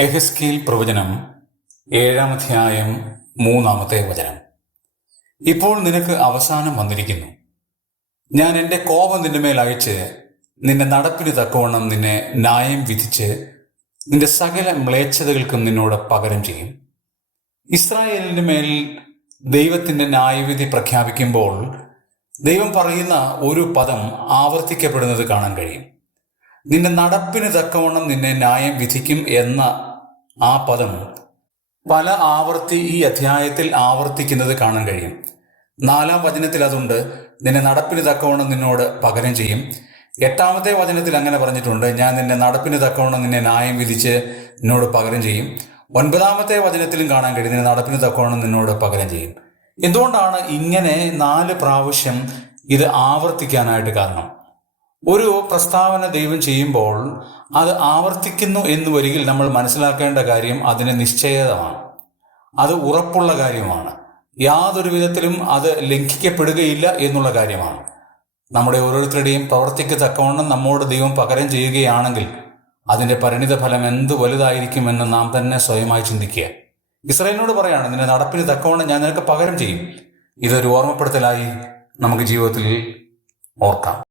യെഹെസ്കേൽ പ്രവചനം 7-ാം അധ്യായം 3-ാമത്തെ വചനം. ഇപ്പോൾ നിനക്ക് അവസാനം വന്നിരിക്കുന്നു. ഞാൻ എൻ്റെ കോപം നിന്റെ മേൽ അയച്ച് നിന്റെ നടപ്പിന് തക്കവണ്ണം നിന്നെ ന്യായം വിധിച്ച് നിന്റെ സകല മ്ലേച്ഛതകൾക്കും നിന്നോട് പകരം ചെയ്യും. ഇസ്രായേലിൻ്റെ മേൽ ദൈവത്തിൻ്റെ ന്യായവിധി പ്രഖ്യാപിക്കുമ്പോൾ ദൈവം പറയുന്ന ഒരു പദം ആവർത്തിക്കപ്പെടുന്നത് കാണാൻ കഴിയും. നിന്റെ നടപ്പിന് തക്കവണ്ണം നിന്നെ ന്യായം വിധിക്കും എന്ന ആ പദം പല ആവർത്തി ഈ അധ്യായത്തിൽ ആവർത്തിക്കുന്നത് കാണാൻ കഴിയും. 4-ാം വചനത്തിൽ അതുണ്ട്, നിന്റെ നടപ്പിന് തക്കവണ്ണം നിന്നോട് പകരം ചെയ്യും. 8-ാമത്തെ വചനത്തിൽ അങ്ങനെ പറഞ്ഞിട്ടുണ്ട്, ഞാൻ നിന്റെ നടപ്പിന് തക്കവണ്ണം നിന്നെ ന്യായം വിധിച്ച് നിന്നോട് പകരം ചെയ്യും. 9-ാമത്തെ വചനത്തിലും കാണാൻ കഴിയും, നിന്റെ നടപ്പിന് തക്കവണ്ണം നിന്നോട് പകരം ചെയ്യും. എന്തുകൊണ്ടാണ് ഇങ്ങനെ 4 പ്രാവശ്യം ഇത് ആവർത്തിക്കാനായിട്ട് കാരണം? ഒരു പ്രസ്താവന ദൈവം ചെയ്യുമ്പോൾ അത് ആവർത്തിക്കുന്നു എന്ന് വരികിൽ നമ്മൾ മനസ്സിലാക്കേണ്ട കാര്യം അതിന് നിശ്ചയതമാണ്, അത് ഉറപ്പുള്ള കാര്യമാണ്, യാതൊരു വിധത്തിലും അത് ലംഘിക്കപ്പെടുകയില്ല എന്നുള്ള കാര്യമാണ്. നമ്മുടെ ഓരോരുത്തരുടെയും പ്രവർത്തിക്ക് തക്കവണ്ണം നമ്മോട് ദൈവം പകരം ചെയ്യുകയാണെങ്കിൽ അതിൻ്റെ പരിണിത ഫലം എന്ത് വലുതായിരിക്കുമെന്ന് നാം തന്നെ സ്വയമായി ചിന്തിക്കുക. ഇസ്രായേലിനോട് പറയാണ്, നിന്റെ നടപ്പിന് തക്കവണ്ണം ഞാൻ നിനക്ക് പകരം ചെയ്യും. ഇതൊരു ഓർമ്മപ്പെടുത്തലായി നമുക്ക് ജീവിതത്തിൽ ഓർക്കാം.